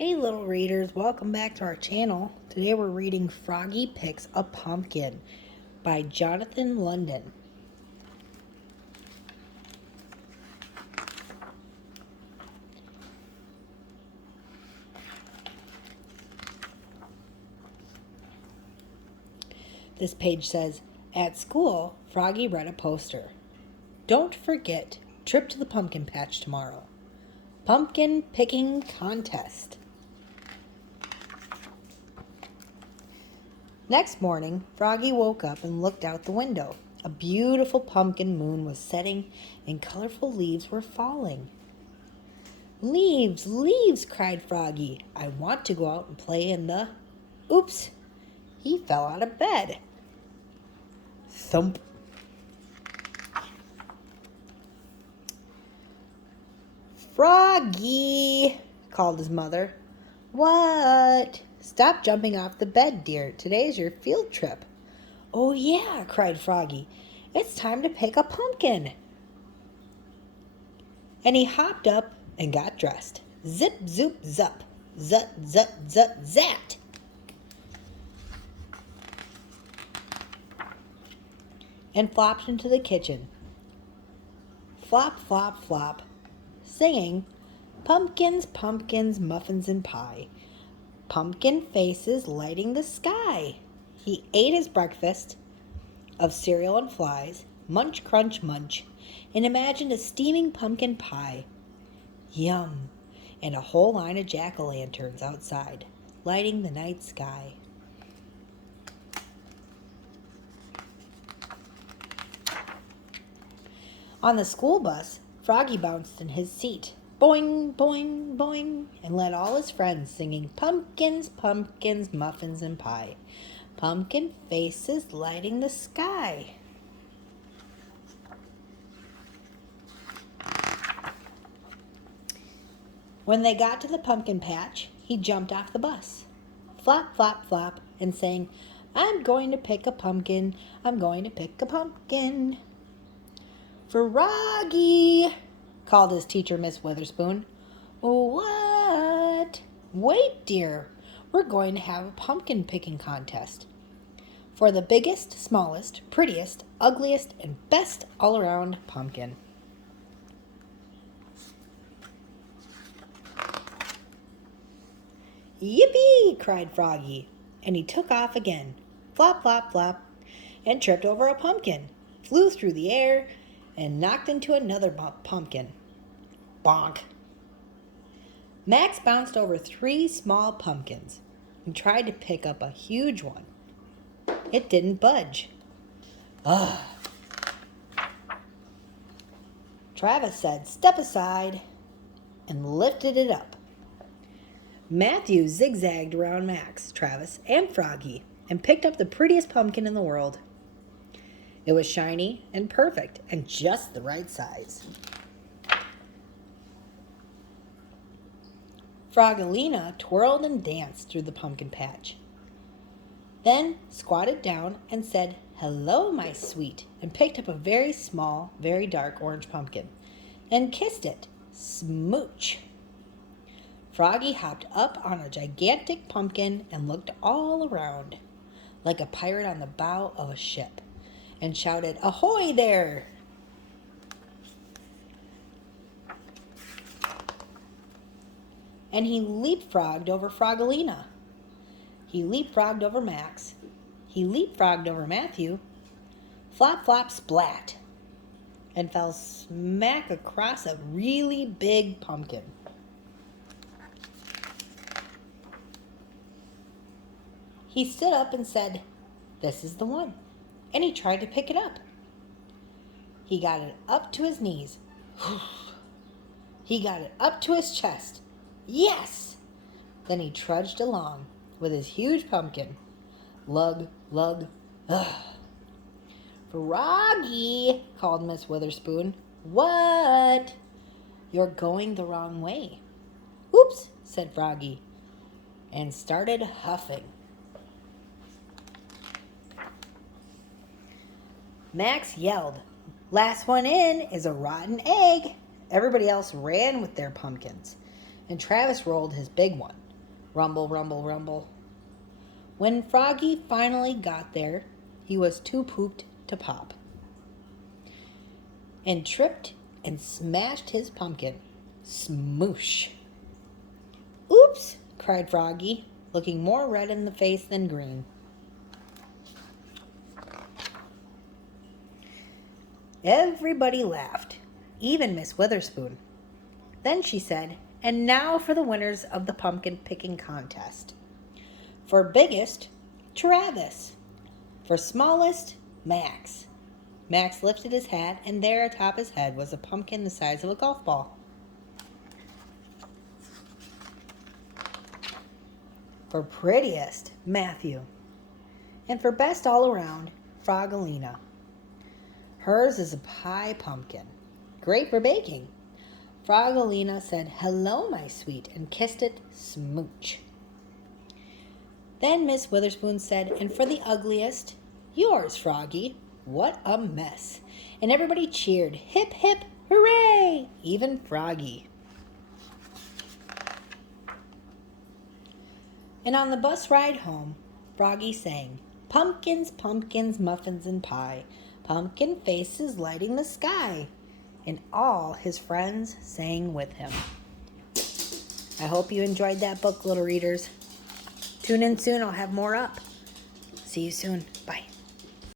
Hey little readers, welcome back to our channel. Today we're reading Froggy Picks a Pumpkin by Jonathan London. This page says, at school, Froggy read a poster. Don't forget, trip to the pumpkin patch tomorrow. Pumpkin picking contest. Next morning, Froggy woke up and looked out the window. A beautiful pumpkin moon was setting and colorful leaves were falling. Leaves, leaves, cried Froggy. I want to go out and play in the... Oops! He fell out of bed. Thump. Froggy, called his mother. What? Stop jumping off the bed, dear. Today's your field trip. Oh, yeah, cried Froggy. It's time to pick a pumpkin. And he hopped up and got dressed. Zip, zoop, zup. Zut, zut, zut, zat. And flopped into the kitchen. Flop, flop, flop. Singing, pumpkins, pumpkins, muffins and pie. Pumpkin faces lighting the sky. He ate his breakfast of cereal and flies, munch, crunch, munch, and imagined a steaming pumpkin pie. Yum! And a whole line of jack-o'-lanterns outside, lighting the night sky. On the school bus, Froggy bounced in his seat. Boing, boing, boing, and led all his friends singing pumpkins, pumpkins, muffins and pie. Pumpkin faces lighting the sky. When they got to the pumpkin patch, he jumped off the bus. Flop, flop, flop, and sang, I'm going to pick a pumpkin, I'm going to pick a pumpkin. Froggy, called his teacher, Miss Witherspoon. What? Wait, dear. We're going to have a pumpkin picking contest. For the biggest, smallest, prettiest, ugliest, and best all-around pumpkin. Yippee! Cried Froggy, and he took off again. Flop, flop, flop, and tripped over a pumpkin, flew through the air, and knocked into another pumpkin. Bonk. Max bounced over 3 small pumpkins and tried to pick up a huge one. It didn't budge. Ugh. Travis said, step aside, and lifted it up. Matthew zigzagged around Max, Travis, and Froggy and picked up the prettiest pumpkin in the world. It was shiny and perfect and just the right size. Froggelina twirled and danced through the pumpkin patch. Then squatted down and said, hello, my sweet, and picked up a very small, very dark orange pumpkin and kissed it. Smooch. Froggy hopped up on a gigantic pumpkin and looked all around, like a pirate on the bow of a ship, and shouted, ahoy there! And he leapfrogged over Froggelina. He leapfrogged over Max. He leapfrogged over Matthew. Flop, flop, splat, and fell smack across a really big pumpkin. He stood up and said, this is the one. And he tried to pick it up. He got it up to his knees. He got it up to his chest. Yes! Then he trudged along with his huge pumpkin. Lug, lug, ugh. Froggy, called Miss Witherspoon. What? You're going the wrong way. Oops, said Froggy, and started huffing. Max yelled, last one in is a rotten egg. Everybody else ran with their pumpkins, and Travis rolled his big one. Rumble, rumble, rumble. When Froggy finally got there, he was too pooped to pop, and tripped and smashed his pumpkin. Smoosh. Oops, cried Froggy, looking more red in the face than green. Everybody laughed, even Miss Witherspoon. Then she said, "And now for the winners of the pumpkin picking contest. For biggest, Travis. For smallest, Max." Max lifted his hat, and there atop his head was a pumpkin the size of a golf ball. For prettiest, Matthew. And for best all around, Froggalina. Hers is a pie pumpkin, great for baking. Froggalina said, "Hello, my sweet," and kissed it smooch. Then Miss Witherspoon said, "And for the ugliest, yours, Froggy. What a mess." And everybody cheered, "Hip, hip, hooray!" Even Froggy. And on the bus ride home, Froggy sang, "Pumpkins, pumpkins, muffins, and pie. Pumpkin faces lighting the sky." And all his friends sang with him. I hope you enjoyed that book, little readers. Tune in soon. I'll have more up. See you soon. Bye.